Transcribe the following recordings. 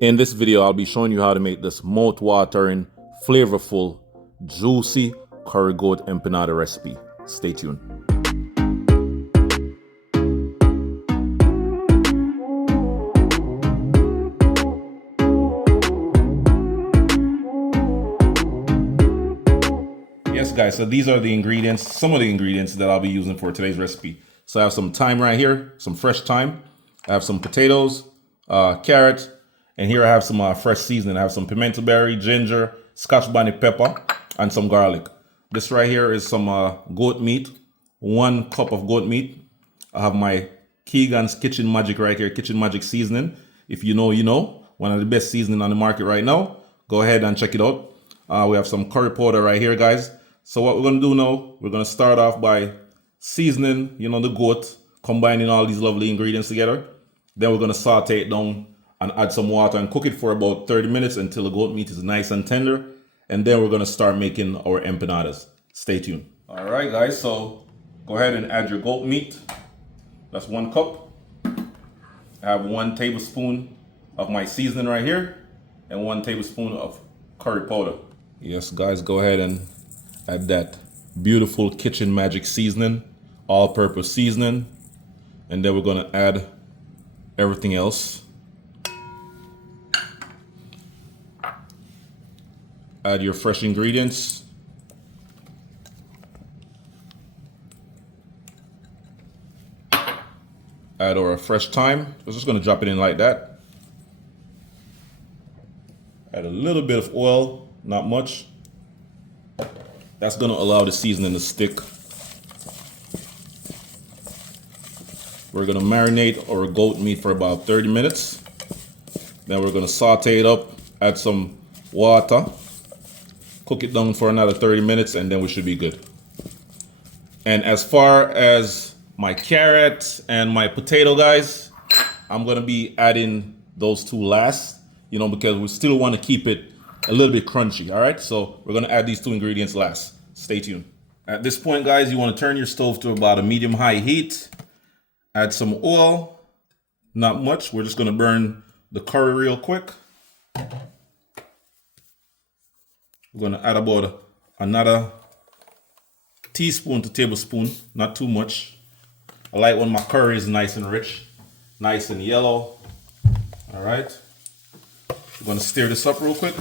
In this video, I'll be showing you how to make this mouth-watering, flavorful, juicy curry goat empanada recipe. Stay tuned. Yes, guys, so these are the ingredients, some of the ingredients that I'll be using for today's recipe. So I have some thyme right here, some fresh thyme. I have some potatoes, carrot, and here I have some fresh seasoning. I have some pimento berry, ginger, scotch bonnet pepper, and some garlic. This right here is some goat meat, 1 cup of goat meat. I have my Kegon's Kitchen Magic right here, Kitchen Magic seasoning. If you know, you know. One of the best seasoning on the market right now. Go ahead and check it out. We have some curry powder right here, guys. So what we're gonna do now, we're gonna start off by seasoning, the goat, combining all these lovely ingredients together. Then we're gonna saute it down and add some water and cook it for about 30 minutes until the goat meat is nice and tender. And then we're gonna start making our empanadas. Stay tuned. All right, guys, so go ahead and add your goat meat. That's 1 cup. I have 1 tablespoon of my seasoning right here and 1 tablespoon of curry powder. Yes, guys, go ahead and add that beautiful Kitchen Magic seasoning, all-purpose seasoning. And then we're gonna add everything else. Add your fresh ingredients. Add our fresh thyme. We're just gonna drop it in like that. Add a little bit of oil, not much. That's gonna allow the seasoning to stick. We're gonna marinate our goat meat for about 30 minutes. Then we're gonna saute it up, add some water, cook it down for another 30 minutes, and then we should be good. And as far as my carrot and my potato, guys, I'm gonna be adding those two last, because we still wanna keep it a little bit crunchy, all right? So we're gonna add these 2 ingredients last. Stay tuned. At this point, guys, you wanna turn your stove to about a medium-high heat. Add some oil, not much. We're just gonna burn the curry real quick. We're gonna add about another teaspoon to tablespoon, not too much. I like when my curry is nice and rich, nice and yellow. All right. We're gonna stir this up real quick.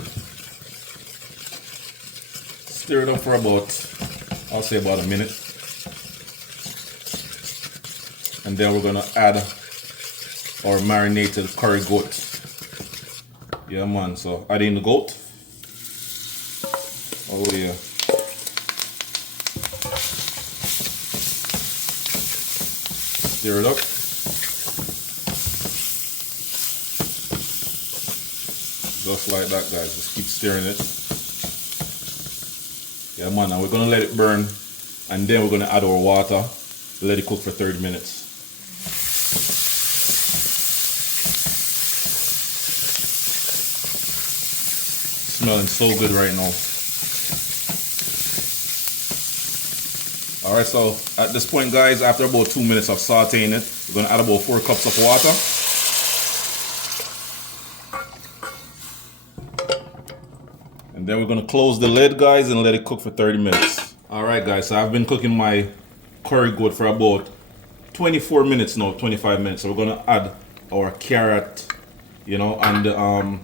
Stir it up for about, I'll say about a minute. And then we're gonna add our marinated curry goat. Yeah, man, so add in the goat. Oh yeah. Stir it up. Just like that, guys. Just keep stirring it. Yeah, man, now we're gonna let it burn, and then we're gonna add our water. Let it cook for 30 minutes. Smelling so good right now. All right, so at this point, guys, after about 2 minutes of sauteing it, we're gonna add about 4 cups of water. And then we're gonna close the lid, guys, and let it cook for 30 minutes. All right, guys, so I've been cooking my curry goat for about 24 minutes now, 25 minutes. So we're gonna add our carrot, and the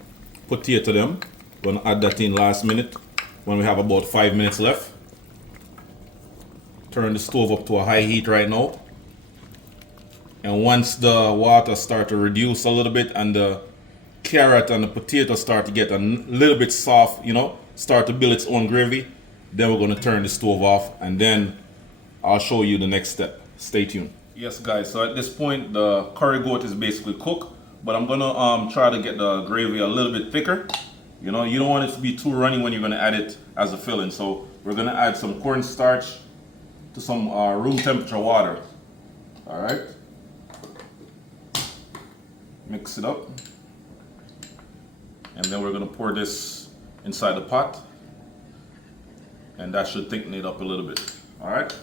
potato them. We're gonna add that in last minute when we have about 5 minutes left. Turn the stove up to a high heat right now. And once the water start to reduce a little bit and the carrot and the potato start to get a little bit soft, start to build its own gravy, then we're gonna turn the stove off, and then I'll show you the next step. Stay tuned. Yes, guys, so at this point, the curry goat is basically cooked, but I'm gonna try to get the gravy a little bit thicker. You don't want it to be too runny when you're gonna add it as a filling. So we're gonna add some cornstarch to some room temperature water. All right. Mix it up. And then we're gonna pour this inside the pot. And that should thicken it up a little bit. All right.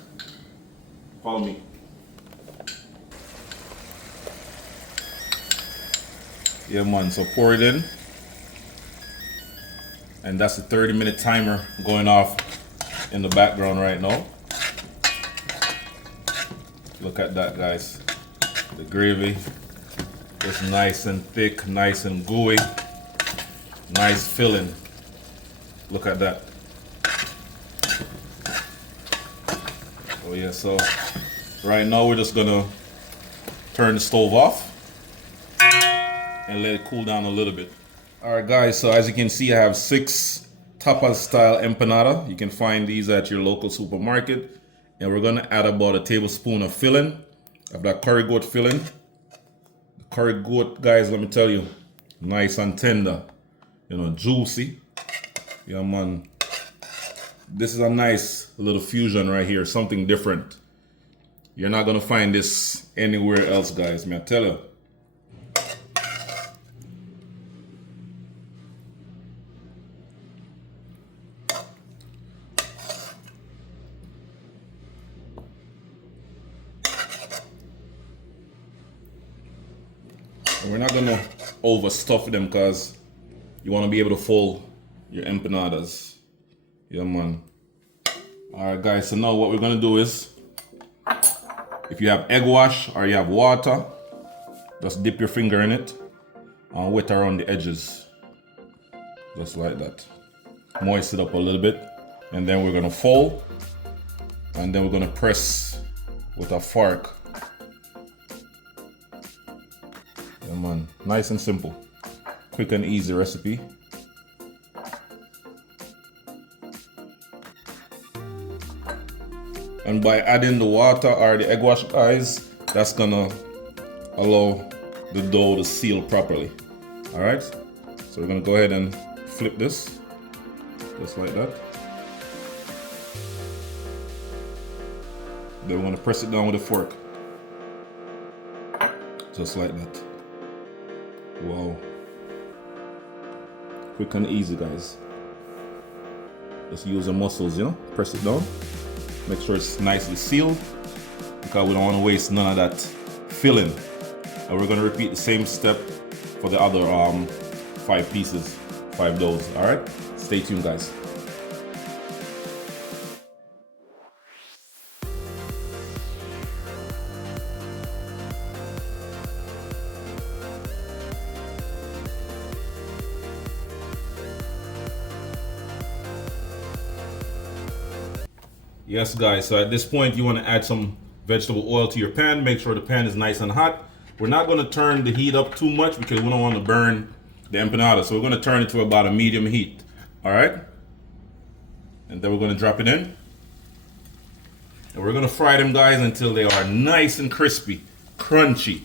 Follow me. Yeah, man, so pour it in. And that's the 30-minute timer going off in the background right now. Look at that, guys. The gravy is nice and thick, nice and gooey, nice filling. Look at that. Oh yeah, so right now we're just gonna turn the stove off and let it cool down a little bit. All right, guys, so as you can see, I have 6 tapas style empanada. You can find these at your local supermarket. And we're gonna add about a tablespoon of filling. I've got curry goat filling. The curry goat, guys, let me tell you, nice and tender, you know, juicy. Yeah, man. This is a nice little fusion right here, something different. You're not gonna find this anywhere else, guys, may I tell you. And we're not gonna overstuff them because you wanna be able to fold your empanadas. Yeah, man. All right, guys, so now what we're gonna do is, if you have egg wash or you have water, just dip your finger in it and wet around the edges. Just like that. Moist it up a little bit. And then we're gonna fold. And then we're gonna press with a fork. Yeah, man. Nice and simple. Quick and easy recipe. And by adding the water or the egg wash, guys, that's gonna allow the dough to seal properly. All right, so we're gonna go ahead and flip this, just like that. Then we're gonna press it down with a fork, just like that. Wow. Quick and easy, guys. Just use your muscles, you know, press it down. Make sure it's nicely sealed because we don't want to waste none of that filling. And we're going to repeat the same step for the other 5 pieces, 5 doughs. All right, stay tuned, guys. Yes, guys, so at this point you want to add some vegetable oil to your pan. Make sure the pan is nice and hot. We're not going to turn the heat up too much because we don't want to burn the empanada. So we're going to turn it to about a medium heat. All right? And then we're going to drop it in. And we're going to fry them, guys, until they are nice and crispy, crunchy.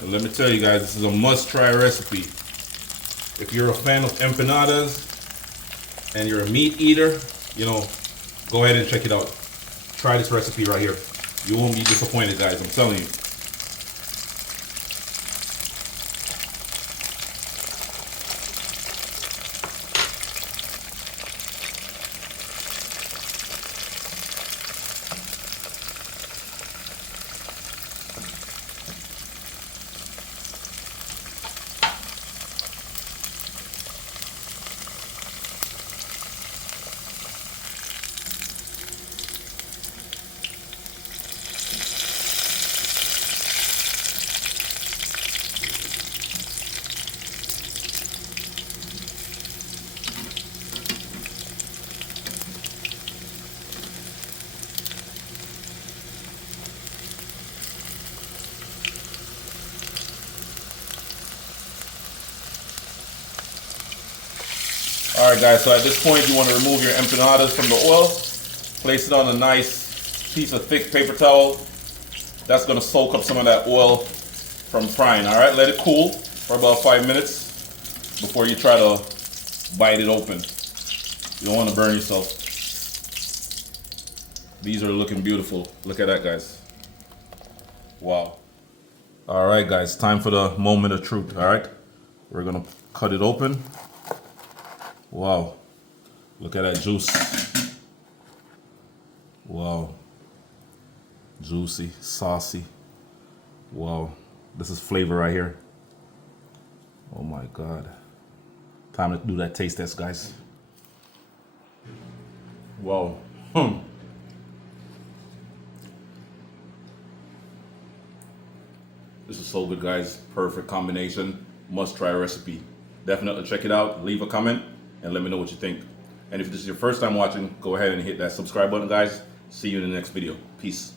And let me tell you guys, this is a must-try recipe. If you're a fan of empanadas and you're a meat eater, you know, go ahead and check it out. Try this recipe right here. You won't be disappointed, guys, I'm telling you. All right, guys, so at this point you want to remove your empanadas from the oil. Place it on a nice piece of thick paper towel. That's going to soak up some of that oil from frying. All right, let it cool for about 5 minutes before you try to bite it open. You don't want to burn yourself. These are looking beautiful. Look at that, guys. Wow. All right, guys, time for the moment of truth. All right, we're going to cut it open. Wow, Look at that juice. Wow. Juicy, saucy. Wow. This is flavor right here. Oh my God. Time to do that taste test, guys. Wow. This is so good, guys. Perfect combination. Must try recipe. Definitely check it out. Leave a comment and let me know what you think. And if this is your first time watching, go ahead and hit that subscribe button, guys. See you in the next video. Peace.